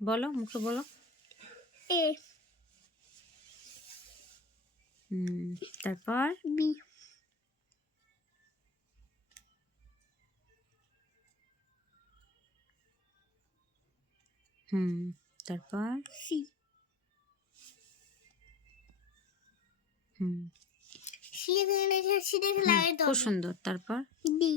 বলো, মুখে বলো। এ তারপর বি তারপর সি সি দেখে লাগাই তো খুব সুন্দর। তারপর ডি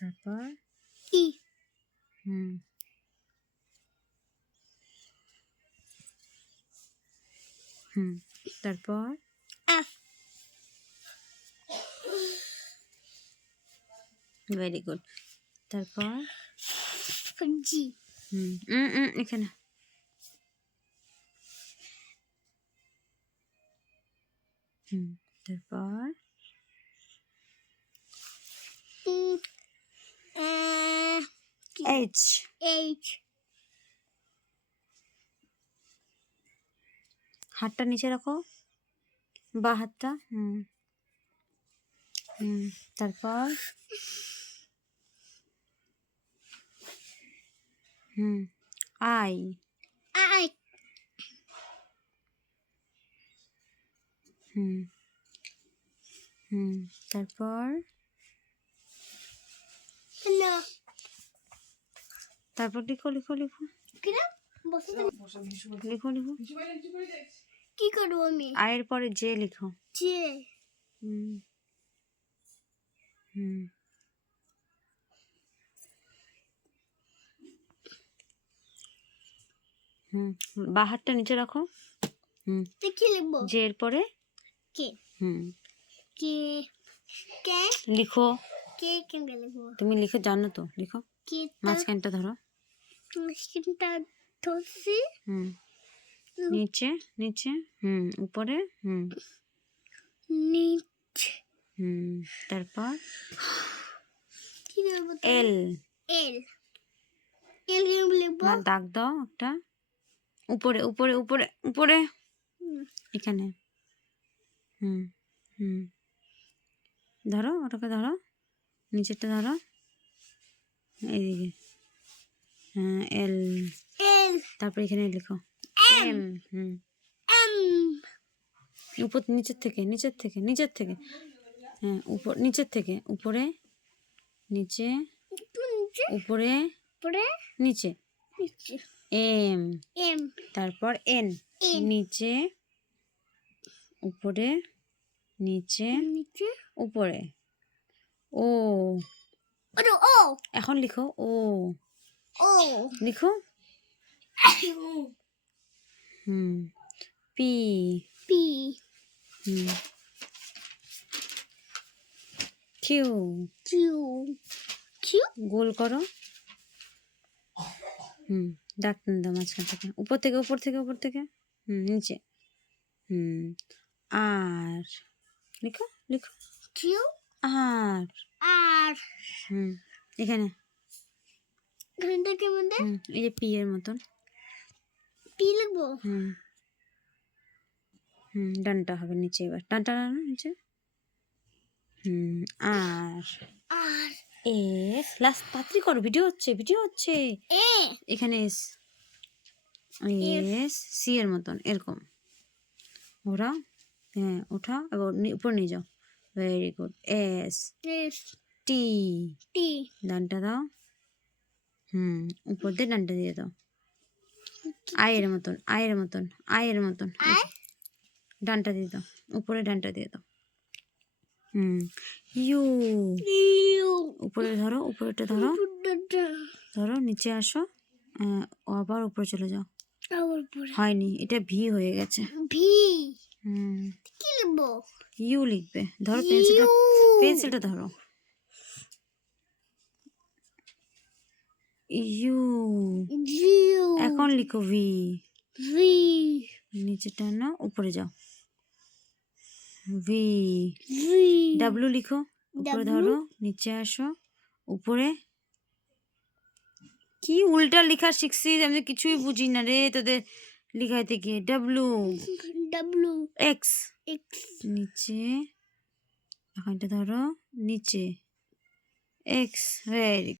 তারপর ই তারপর এফ ভেরি গুড। তারপর জি এখানে তারপর এইচ এইচ হাতটা নিচে রাখো, বা হাতটা তারপর আই আই তারপর না তারপর লিখো লিখো লিখো কিরা বসে লিখো লিখো। কি করব আমি? আয়ের পরে জে লিখো। জে বা হাতটা নিচে রাখো। কি লিখবো? জে এর পরে কে কে কে লিখো। কে কেমনে লিখবো? তুমি লিখে জানো তো, লিখো। কে মাঝখানটা ধরো, মাঝখানটা ধরছি নিচে নিচে উপরে নিচে তারপর কি করবো? এল এল এল কেমনে লিখবো? না, দাগ দাও একটা উপরে উপরে উপরে উপরে এখানে ধরো, ওটাকে ধরো, নিচেরটা ধরো, এইদিকে এল এল তারপর এখানে লিখো এম এম উপর নিচের থেকে নিচের থেকে নিচের থেকে উপর নিচের থেকে উপরে নিচে উপরে পরে নিচে নিচে এম এম তারপর এন নিচে উপরে নিচে নিচে উপরে ও ওটা ও এখন লিখো ও ও লিখো P P Q Q Q গোল করো ডাক দাও মাঝখান থেকে উপর থেকে উপর থেকে উপর থেকে নিচে আর লিখো লিখো কিউ আর আর এখানে ঘন্টা কেমন দে এই যে পি এর মতন পি লিখবো ডানটা হবে নিচে, এবার ডানটা নিচে আর আর এস লাস্ট তাড়াতাড়ি করো, ভিডিও হচ্ছে ভিডিও হচ্ছে। এ এখানে এস এস সি এর মতন এরকম ওরা ওঠা এবার উপর নিয়ে যাও, very good. S S T T ডানটা দাও উপর দিয়ে ডানটা দিয়ে দাও, আয়ের মতন আয়ের মতন আয়ের মতন ডানটা দিয়ে দাও, উপরে ডানটা দিয়ে দাও ইউ ইউ উপরে ধরো, উপরেটা ধরো ধরো, নিচে আসো, আবার উপরে চলে যাও, আবার পরে হয়নি, এটা ভি হয়ে গেছে। ভি কি লিখবো? ইউ লিখবে, ধরো পেন্সিলটা ধরো, ইউ ইউ এখন লিখো ভি ভি নিচে টানো উপরে যাও, ভি ভি ডাব্লু লিখো, উপরে ধরো, নিচে আসো, উপরে কি উল্টা লেখা শিখছি আমি, কিছুই বুঝি না রে তোদের লেখাইতে গিয়ে। ডাব্লু ডাব্লু এক্স এক্স নিচে, এখন এটা ধরো নিচে এক্স, ভেরি